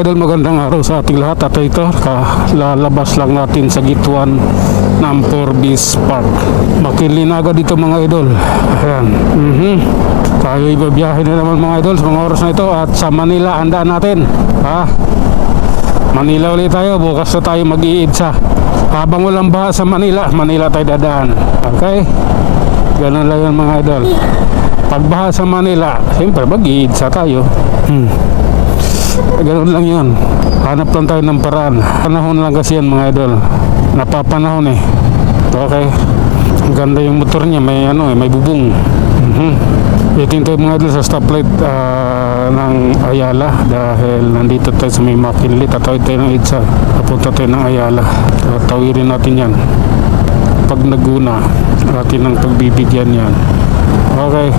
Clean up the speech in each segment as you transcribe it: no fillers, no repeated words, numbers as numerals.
mga idol, magandang araw sa ating lahat. At ito, lalabas lang natin sa gituan ng Forbes Park. Makinlinaga dito mga idol. Ayan. Tayo ibabiyahe na naman mga idol sa mga oras na ito. At sa Manila, andaan natin. Manila ulit tayo. Bukas na tayo mag-iidsa. Habang walang baha sa Manila, Manila tayo dadaan. Okay? Ganun lang yan mga idol. Pag baha sa Manila, siyempre mag-iidsa tayo. Ganun lang yun. Hanap lang tayo ng paraan. Panahon lang kasi yan mga idol. Napapanahon eh. Okay. Ang ganda yung motor niya. May may bubong. Waiting tayo mga idol sa stoplight ng Ayala. Dahil nandito tayo sa may McKinley. Tatawid tayo ng EDSA. Papunta tayo ng Ayala. Tawirin natin yan. Pag naguna, natin ang pagbibigyan yan. Okay.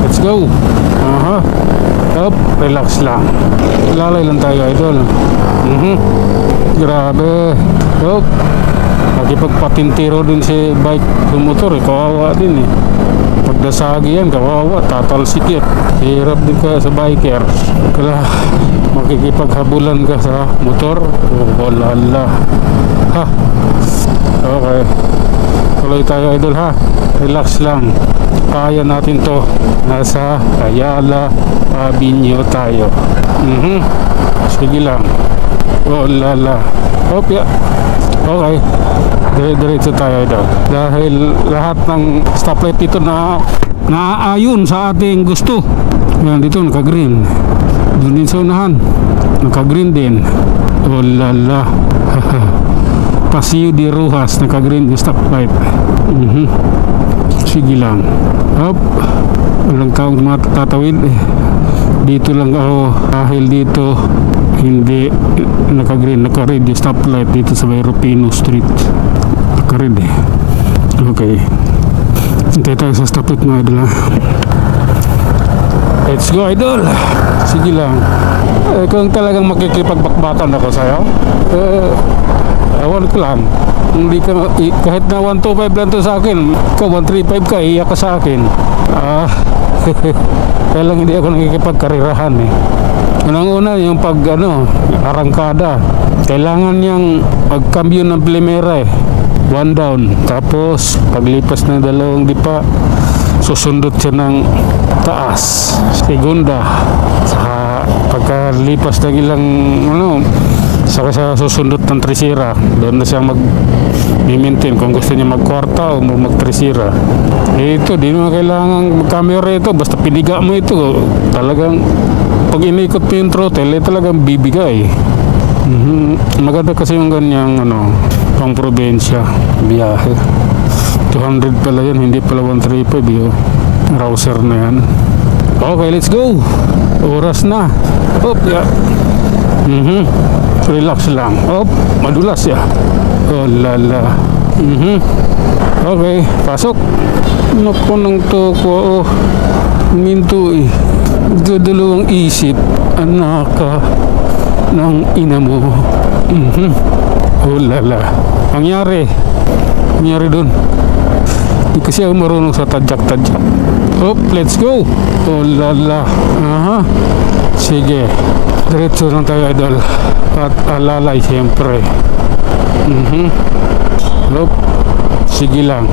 Let's go. Up, relax lang. Lalay lang tayo idol. Grabe. Up. Nakipagpatintiro din si bike sa motor eh. Kawawa din eh. Pag nasagi yan, kawawa. Tatalsik yan. Hirap din ka sa biker. Kala makikipaghabulan ka sa motor. Walala. Okay. Tuloy tayo idol ha. Relax lang. Kaya natin to. Nasa Ayala Avenue tayo. Sige lang. Oh lala. Okay. Diretso tayo idol. Dahil lahat ng stoplight dito na naaayon sa ating gusto. Yan dito naka-green. Doon din sa unahan naka-green din. Oh lala. Paseo de Rojas naka-green yung stoplight. Sige lang. Up. Walang taong matatawid eh. Dito lang ako. Dahil dito hindi naka-green, naka-red yung stoplight dito sa Rufino Street. Naka-red eh. Okay. Hintay tayo sa stoplight mga idol ha. Let's go idol. Sige lang. Kung talagang makikipagbakbatan ako sa'yo, awan ko lang. Hindi ka, kahit na 125 lang to sa akin, ikaw 135 ka, iyak ka sa akin. Kaya lang hindi ako nakikipagkarirahan eh. Unang-una yung pag arangkada, kailangan niyang magkambyo ng primera eh. 1 down. Tapos paglipas ng 2 dipa, susundot siya ng taas. Segunda. Sa pagkalipas ng ilang saka siya susundot ng trisira. Doon na siya mag-maintain kung gusto niya magkwarta o mag-trisira. Ito, di naman kailangan mag-camera ito. Basta piniga mo ito. Talagang pag inikot mo yung throttle, talagang bibigay. Maganda kasi yung ganyang pang probinsya biyahe. 200 pala yan, hindi pala 135 yun. Rouser na yan. Okay, let's go. Oras na. Relax lang. Madulas ya. Oh lala. Okay, pasok. Naku ng toko. Minto eh. Dalawang isip. Anak ka ng ina mo. Oh lala. Nangyari dun. Di kasi ako marunong sa tadyak-tadyak. Let's go. Oh lala. Sige. Diretso lang tayo idol. At alalay siyempre. Sige lang.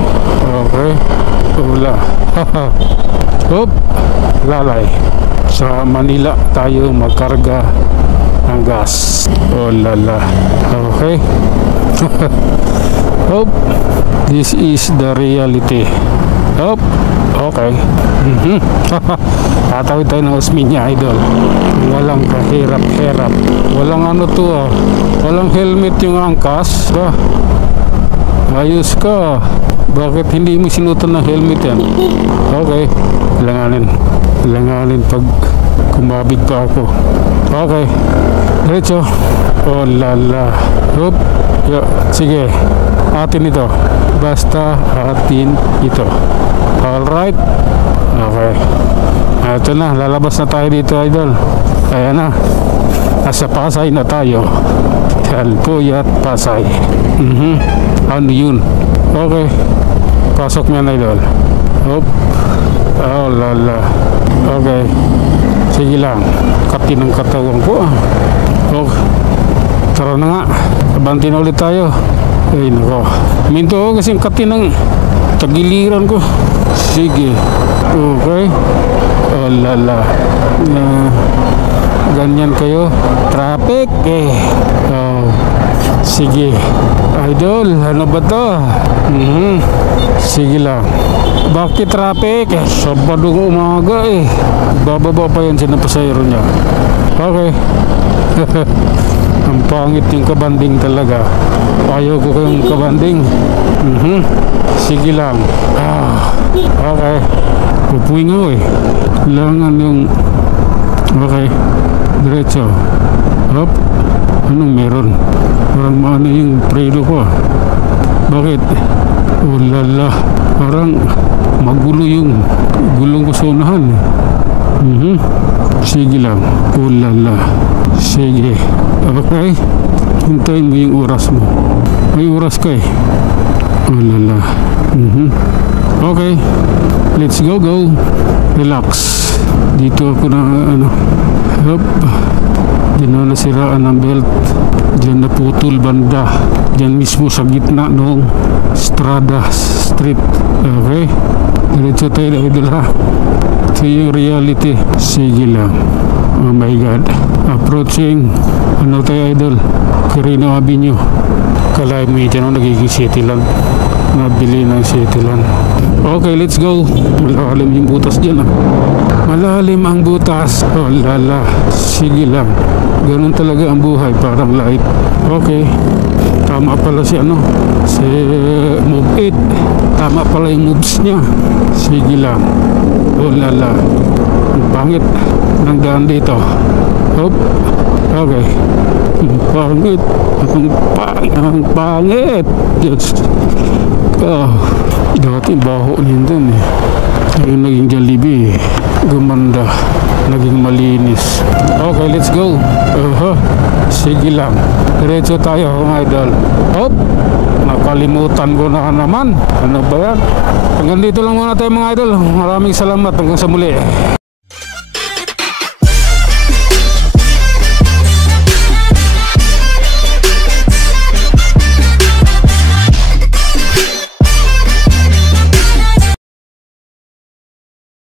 Okay. Wala. Lalay. Sa Manila tayo magkarga ng gas. Oh lala. Okay. This is the reality. Okay. Tatawid tayo ng Osmeña idol. Walang kahirap-hirap. Walang walang helmet yung angkas. Ayos ka. Bakit hindi mo sinutan ng helmet yan? Okay. Langanin pag kumabig pa ako. Okay. Diretso. Oh lala. Sige. Atin ito. Basta atin ito. Alright. Okay. Ito na. Lalabas na tayo dito idol. Ayan na. Nasa Pasay na tayo. Talpuyat Pasay. Ano yun? Okay. Pasok niya na idol. Oh lala. Okay. Sige lang. Kati ng katawan ko. Oh, tara na nga. Abanti na ulit tayo. Ay nako. Minto ko kasi kati ng tagiliran ko. Sige. Okay. Oh lala. Ganyan kayo. Traffic eh. Oh. Sige. Idol, ano ba to? Sige lang. Bakit traffic? Sabadong umaga eh. Bababa pa yan sa pasayro niya. Okay. Ang pangit yung kabanding talaga. Ayaw ko kayong kabanding. Sige lang. Okay. Pupuwing ako eh. Kailangan yung... Okay. Diretso. Hop. Anong meron? Parang maano yung prelo ko. Bakit? Oh lala. Parang magulo yung gulong ko sa unahan. Sige lang. Oh lala. Sige. Okay. Hintayin mo yung oras mo. May oras ka eh. Oh lala. Okay. Let's go. Relax. Dito ako na ano. Hop. Diyan na nasiraan ng belt. Diyan naputol banda. Diyan mismo sa gitna noong Strada Street. Okay. Diretso tayo na idol ha. Ito yung reality. Sige lang. Oh my God. Approaching. Ano tayo idol? Quirino Avenue. Kalahin mo dyan nagiging city lang. Nabili ng city lang. Okay, let's go. Malalim yung butas dyan. Malalim ang butas. Oh lala. Sige lang. Ganun talaga ang buhay. Parang life. Okay. Tama pala si ano. Si Move 8. Tama pala yung moves niya. Sige lang. Oh lala. Ang pangit ng daan dito. Hop. Okay. Ang pangit. Ang pangit. Yes. Dati baho din dun eh. Ngayon naging Jollibee. Gumanda. Naging malinis. Okay, let's go. Sige lang. Diretso tayo mga idol. Hop. Nakalimutan ko na naman. Ano ba yan? Hanggang dito lang muna tayo mga idol. Maraming salamat. Hanggang sa muli.